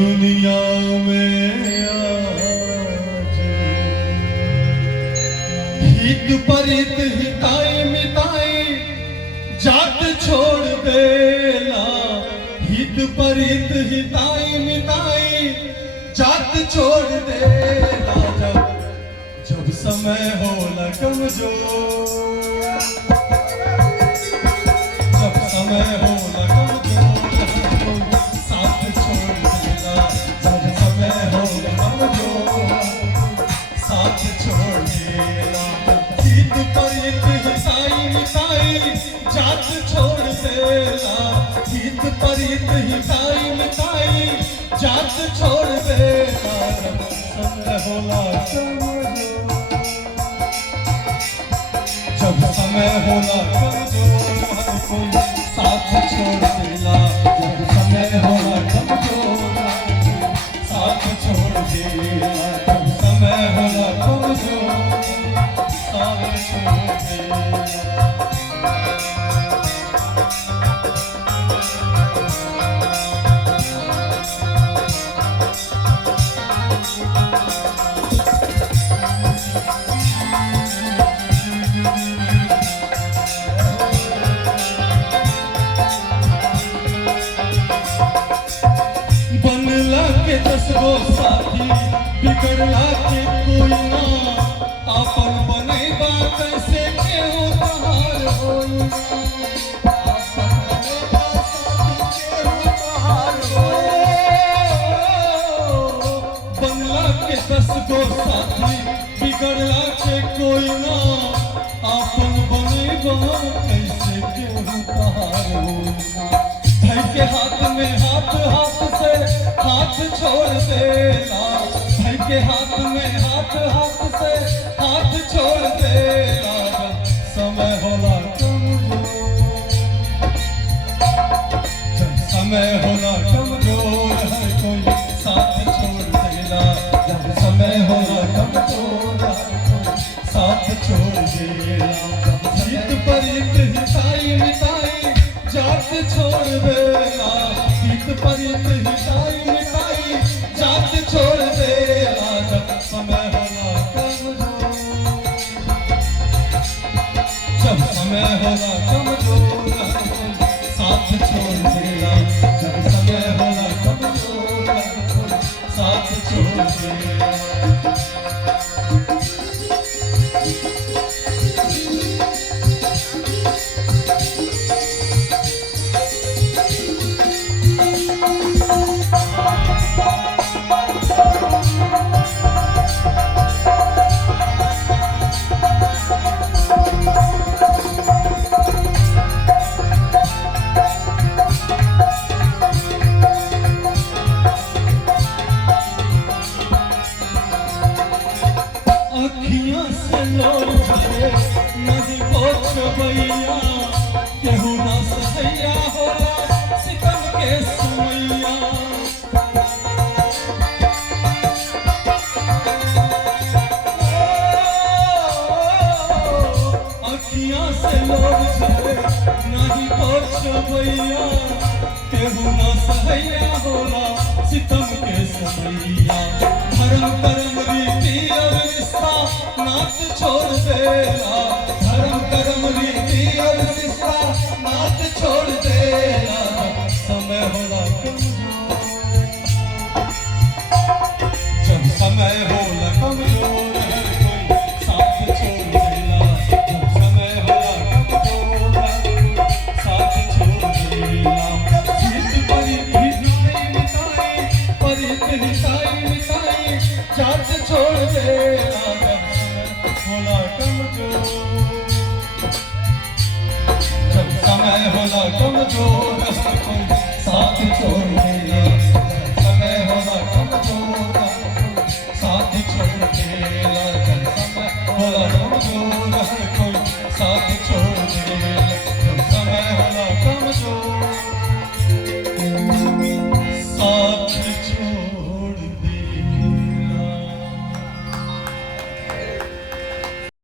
दुनिया में आज हित परित हिताई मिताई जात छोड़ देला। हित परित हिताई मिताई जात छोड़ देला। जब समय होला कमजोर, जब समय होला कमजोर साथ छोड़ देला। जब समय होला कमजोर साथ छोड़ देला। हित परित हिताई मिताई जात छोड़ देला। हित परित हिताई मिताई जात छोड़ देला। जब समय होला कमजोर हर कोई साथ छोड़ देला। जब समय होला कमजोर साथ छोड़ देला। जब समय होला कमजोर साथ छोड़ देला। बनला के 10 गो साथी बिगड़ला के कोई ना। आपन बनेबा कैसे केहू तहार होई। आपन बनेबा साथी केहू तहार होई। बनला के 10 गो साथी बिगड़ला के कोई ना। आपन बनेबा कैसे केहू तहार होई। धर के हाथ में हाथ हाथ से हाथ छोड़ देला। धर के हाथ में हाथ हाथ से हाथ छोड़ देला। समय होला कमजोर, जब समय होला कमजोर हर कोई साथ छोड़ देला। जब समय होला कमजोर साथ छोड़ देला। हित परित हिताई मिताई जात छोड़ देला। हित परित हिताई मिताई जात छोड़ देला। जब समय होला कमजोर, जब समय होला कमजोर साथ छोड़ देला। जब समय होला कमजोर साथ छोड़ देला। अखियां से लोर झरे नदी पोछ भैया। केहू ना सहैया होला सितम के समैया। अखियां से लोर झरे नदी पोछ भैया। केहू ना सहैया होला सितम के समैया। धर्म कर्म रीति और रिश्ता नात छोड़ देला। धर्म कर्म रीति और रिश्ता नात छोड़ देला। समय होला कमजोर, जब समय होला कमजोर हर कोई साथ छोड़ देला। जब समय होला कमजोर साथ छोड़ देला। हित परित हिताई मिताई परित हिताई मिताई जात छोड़ देला। होला कमजोर, जब समय होला कमजोर